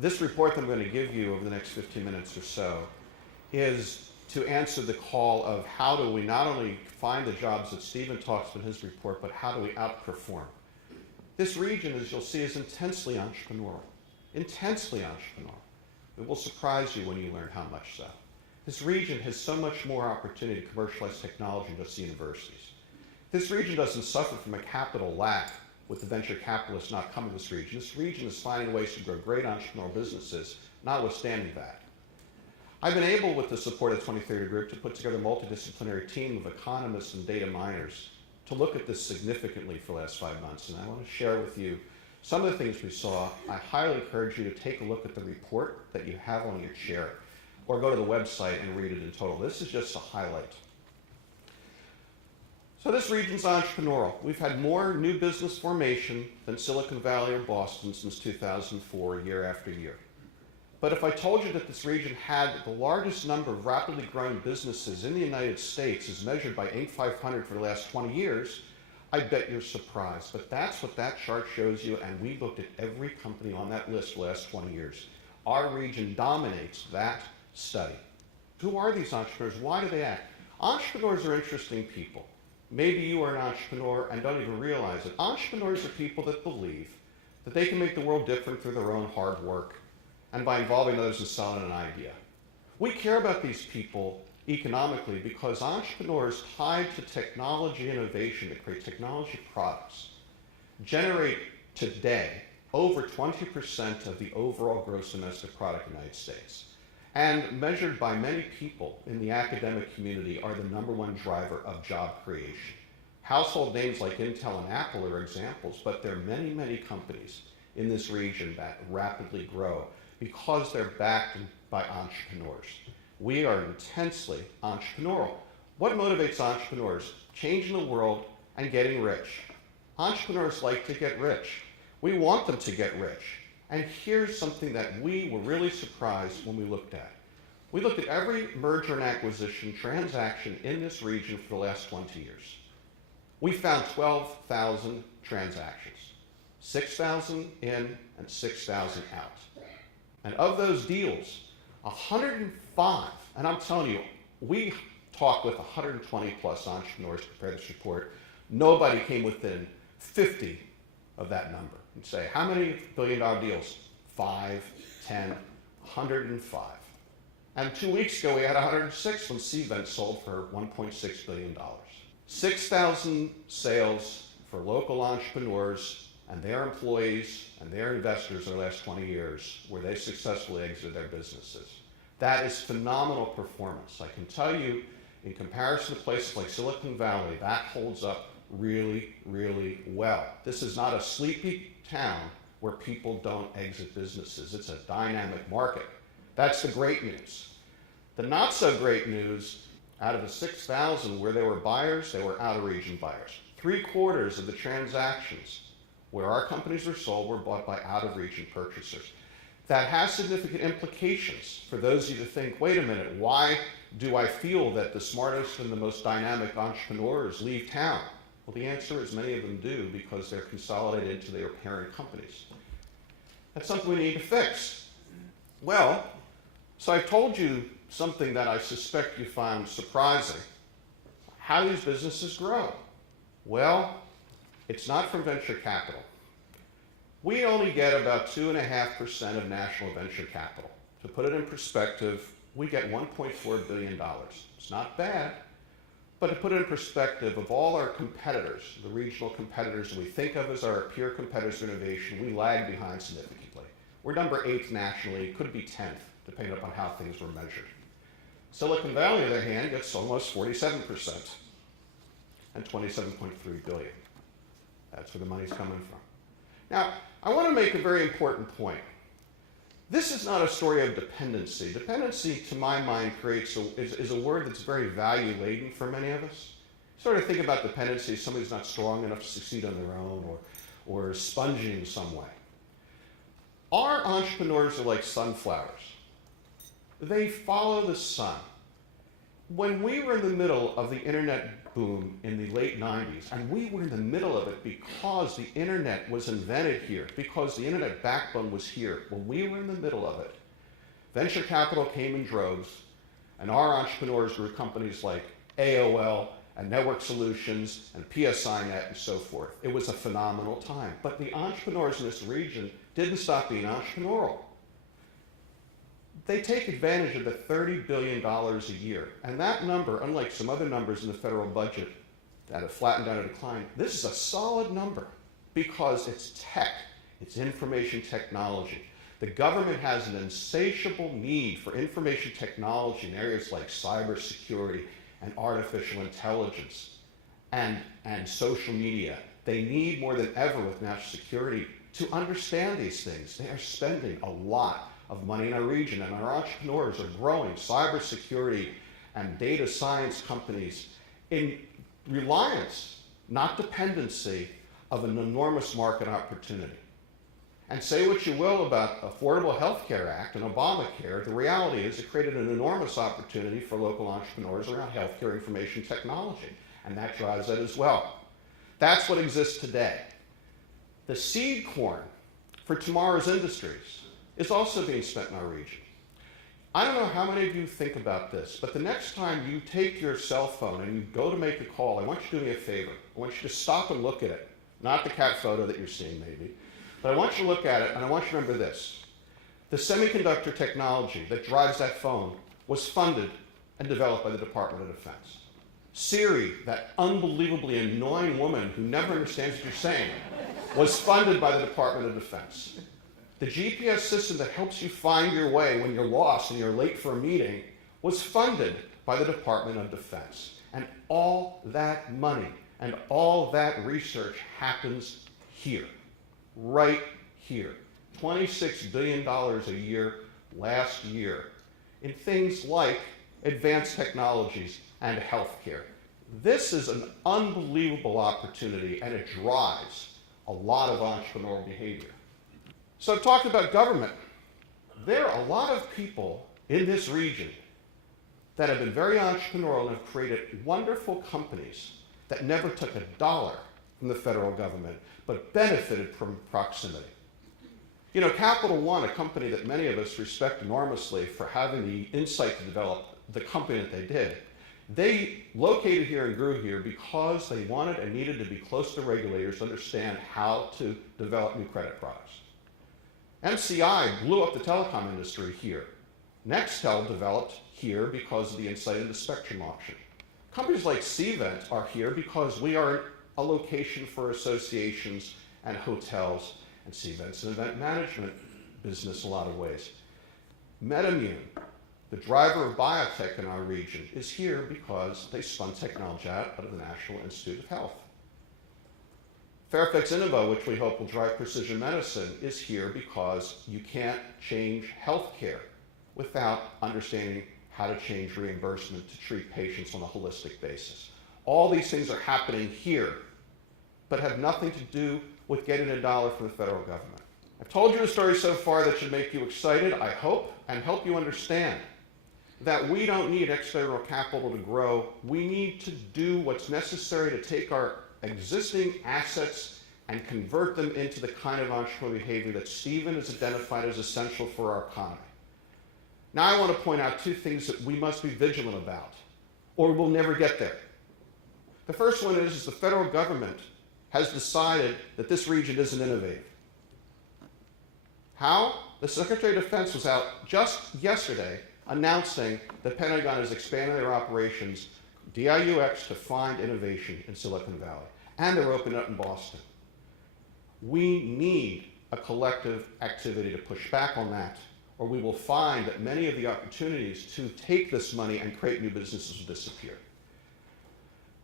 This report that I'm going to give you over the next 15 minutes or so is to answer the call of how do we not only find the jobs that Stephen talks about in his report, but how do we outperform. This region, as you'll see, is intensely entrepreneurial. Intensely entrepreneurial. It will surprise you when you learn how much so. This region has so much more opportunity to commercialize technology than just the universities. This region doesn't suffer from a capital lack with the venture capitalists not coming to this region. This region is finding ways to grow great entrepreneurial businesses, notwithstanding that. I've been able, with the support of the 2030 Group, to put together a multidisciplinary team of economists and data miners to look at this significantly for the last 5 months. And I want to share with you some of the things we saw. I highly encourage you to take a look at the report that you have on your chair, or go to the website and read it in total. This is just a highlight. So this region's entrepreneurial. We've had more new business formation than Silicon Valley or Boston since 2004, year after year. But if I told you that this region had the largest number of rapidly growing businesses in the United States as measured by Inc. 500 for the last 20 years, I bet you're surprised. But that's what that chart shows you, and we looked at every company on that list for the last 20 years. Our region dominates that study. Who are these entrepreneurs? Why do they act? Entrepreneurs are interesting people. Maybe you are an entrepreneur and don't even realize it. Entrepreneurs are people that believe that they can make the world different through their own hard work and by involving others in selling an idea. We care about these people economically because entrepreneurs tied to technology innovation that create technology products generate today over 20% of the overall gross domestic product in the United States. And measured by many people in the academic community are the #1 driver of job creation. Household names like Intel and Apple are examples, but there are many, many companies in this region that rapidly grow because they're backed by entrepreneurs. We are intensely entrepreneurial. What motivates entrepreneurs? Changing the world and getting rich. Entrepreneurs like to get rich. We want them to get rich. And here's something that we were really surprised when we looked at. We looked at every merger and acquisition transaction in this region for the last 20 years. We found 12,000 transactions, 6,000 in and 6,000 out. And of those deals, 105, and I'm telling you, we talked with 120 plus entrepreneurs to prepare this report. Nobody came within 50 of that number. And say, how many billion-dollar deals? 5, 10, 105. And 2 weeks ago, we had 106 when Cvent sold for $1.6 billion. 6,000 sales for local entrepreneurs and their employees and their investors in the last 20 years where they successfully exited their businesses. That is phenomenal performance. I can tell you, in comparison to places like Silicon Valley, that holds up really, really well. This is not a sleepy town where people don't exit businesses. It's a dynamic market. That's the great news. The not so great news, out of the 6,000 where there were buyers, they were out-of-region buyers. 3/4 of the transactions where our companies were sold were bought by out-of-region purchasers. That has significant implications for those of you to think, wait a minute, why do I feel that the smartest and the most dynamic entrepreneurs leave town? Well, the answer is many of them do because they're consolidated into their parent companies. That's something we need to fix. Well, so I've told you something that I suspect you found surprising. How do these businesses grow? Well, it's not from venture capital. We only get about 2.5% of national venture capital. To put it in perspective, we get $1.4 billion. It's not bad. But to put it in perspective, of all our competitors, the regional competitors that we think of as our peer competitors in innovation, we lag behind significantly. We're number 8th nationally, could be 10th, depending upon how things were measured. Silicon Valley, on the other hand, gets almost 47% and $27.3 billion. That's where the money's coming from. Now, I want to make a very important point. This is not a story of dependency. Dependency, to my mind, is a word that's very value-laden for many of us. Sort of think about dependency as somebody who's not strong enough to succeed on their own or spongy in some way. Our entrepreneurs are like sunflowers. They follow the sun. When we were in the middle of the internet boom in the late 90s, and we were in the middle of it because the internet was invented here, because the internet backbone was here, when we were in the middle of it, venture capital came in droves, and our entrepreneurs grew companies like AOL and Network Solutions and PSINet and so forth. It was a phenomenal time. But the entrepreneurs in this region didn't stop being entrepreneurial. They take advantage of the $30 billion a year. And that number, unlike some other numbers in the federal budget that have flattened down and declined, this is a solid number because it's tech, it's information technology. The government has an insatiable need for information technology in areas like cybersecurity and artificial intelligence and social media. They need more than ever with national security to understand these things. They are spending a lot of money in our region, and our entrepreneurs are growing cybersecurity and data science companies in reliance, not dependency, of an enormous market opportunity. And say what you will about Affordable Health Care Act and Obamacare, the reality is it created an enormous opportunity for local entrepreneurs around healthcare information technology, and that drives that as well. That's what exists today. The seed corn for tomorrow's industries is also being spent in our region. I don't know how many of you think about this, but the next time you take your cell phone and you go to make a call, I want you to do me a favor. I want you to stop and look at it. Not the cat photo that you're seeing maybe, but I want you to look at it and I want you to remember this. The semiconductor technology that drives that phone was funded and developed by the Department of Defense. Siri, that unbelievably annoying woman who never understands what you're saying, was funded by the Department of Defense. The GPS system that helps you find your way when you're lost and you're late for a meeting was funded by the Department of Defense. And all that money and all that research happens here, right here. $26 billion a year last year in things like advanced technologies and healthcare. This is an unbelievable opportunity, and it drives a lot of entrepreneurial behavior. So I've talked about government. There are a lot of people in this region that have been very entrepreneurial and have created wonderful companies that never took a dollar from the federal government, but benefited from proximity. You know, Capital One, a company that many of us respect enormously for having the insight to develop the company that they did, they located here and grew here because they wanted and needed to be close to regulators to understand how to develop new credit products. MCI blew up the telecom industry here. Nextel developed here because of the insight into spectrum auction. Companies like Cvent are here because we are a location for associations and hotels, and Cvent's an event management business in a lot of ways. MedImmune, the driver of biotech in our region, is here because they spun technology out of the National Institute of Health. Fairfax Innovo, which we hope will drive precision medicine, is here because you can't change healthcare without understanding how to change reimbursement to treat patients on a holistic basis. All these things are happening here, but have nothing to do with getting a dollar from the federal government. I've told you a story so far that should make you excited, I hope, and help you understand that we don't need external capital to grow. We need to do what's necessary to take our existing assets and convert them into the kind of entrepreneurial behavior that Stephen has identified as essential for our economy. Now I want to point out two things that we must be vigilant about, or we'll never get there. The first one is the federal government has decided that this region isn't innovative. How? The Secretary of Defense was out just yesterday announcing the Pentagon is expanding their operations DIUX to find innovation in Silicon Valley. And they're opening up in Boston. We need a collective activity to push back on that, or we will find that many of the opportunities to take this money and create new businesses will disappear.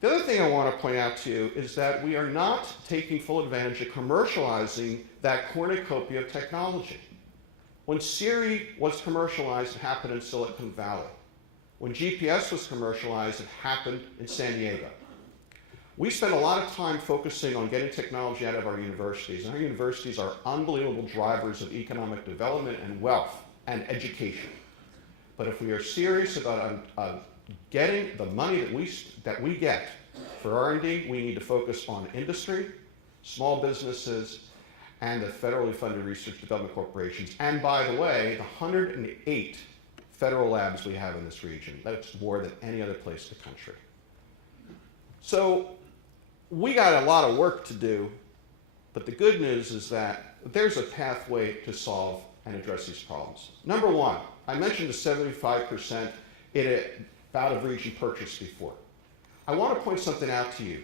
The other thing I want to point out to you is that we are not taking full advantage of commercializing that cornucopia of technology. When Siri was commercialized, it happened in Silicon Valley. When GPS was commercialized, it happened in San Diego. We spend a lot of time focusing on getting technology out of our universities, and our universities are unbelievable drivers of economic development and wealth and education. But if we are serious about getting the money that we get for R&D, we need to focus on industry, small businesses, and the federally funded research development corporations. And by the way, the 108 federal labs we have in this region, that's more than any other place in the country. So we got a lot of work to do, but the good news is that there's a pathway to solve and address these problems. Number one, I mentioned the 75% out of region purchase before. I want to point something out to you.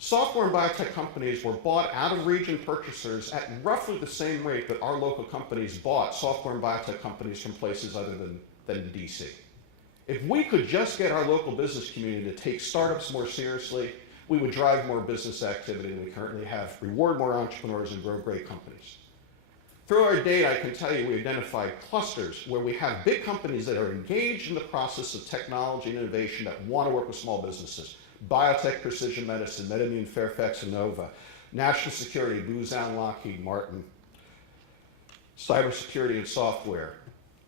Software and biotech companies were bought out of region purchasers at roughly the same rate that our local companies bought software and biotech companies from places other than DC. If we could just get our local business community to take startups more seriously, we would drive more business activity than we currently have, reward more entrepreneurs, and grow great companies. Through our data, I can tell you we identified clusters where we have big companies that are engaged in the process of technology and innovation that want to work with small businesses. Biotech, precision medicine, MedImmune, Fairfax, Innova, national security, Booz Allen, Lockheed Martin, cybersecurity and software,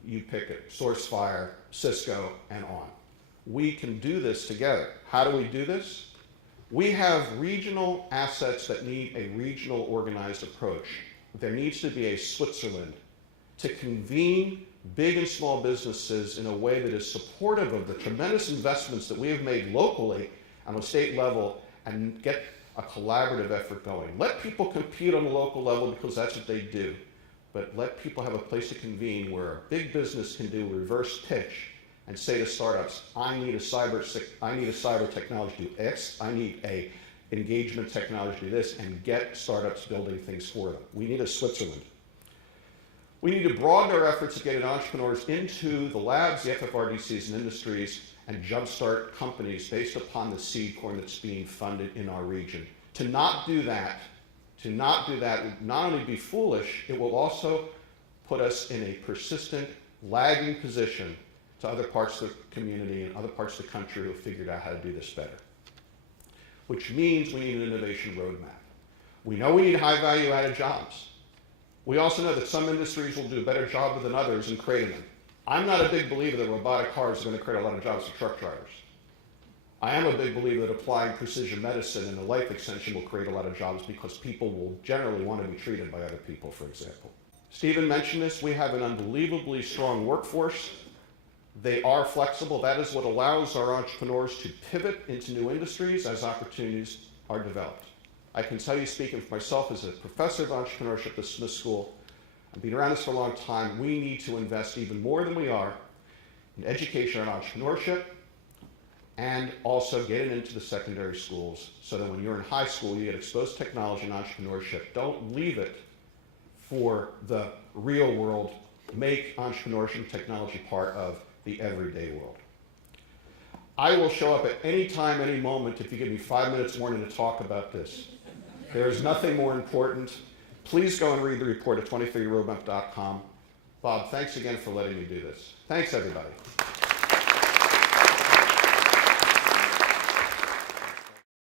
you pick it, SourceFire, Cisco, and on. We can do this together. How do we do this? We have regional assets that need a regional organized approach. There needs to be a Switzerland to convene big and small businesses in a way that is supportive of the tremendous investments that we have made locally on a state level and get a collaborative effort going. Let people compete on the local level because that's what they do, but let people have a place to convene where a big business can do a reverse pitch and say to startups, I need a cyber technology to do X, I need a engagement technology to do this, and get startups building things for them. We need a Switzerland. We need to broaden our efforts to get entrepreneurs into the labs, the FFRDCs, and industries, and jumpstart companies based upon the seed corn that's being funded in our region. To not do that would not only be foolish, it will also put us in a persistent, lagging position to other parts of the community and other parts of the country who have figured out how to do this better. Which means we need an innovation roadmap. We know we need high value added jobs. We also know that some industries will do a better job than others in creating them. I'm not a big believer that robotic cars are going to create a lot of jobs for truck drivers. I am a big believer that applying precision medicine and the life extension will create a lot of jobs because people will generally want to be treated by other people, for example. Stephen mentioned this. We have an unbelievably strong workforce. They are flexible. That is what allows our entrepreneurs to pivot into new industries as opportunities are developed. I can tell you, speaking for myself as a professor of entrepreneurship at the Smith School, I've been around this for a long time, we need to invest even more than we are in education and entrepreneurship, and also getting into the secondary schools so that when you're in high school, you get exposed to technology and entrepreneurship. Don't leave it for the real world. Make entrepreneurship and technology part of the everyday world. I will show up at any time, any moment, if you give me 5 minutes morning to talk about this. There is nothing more important. Please go and read the report at 2030roadmap.com. Bob, thanks again for letting me do this. Thanks, everybody.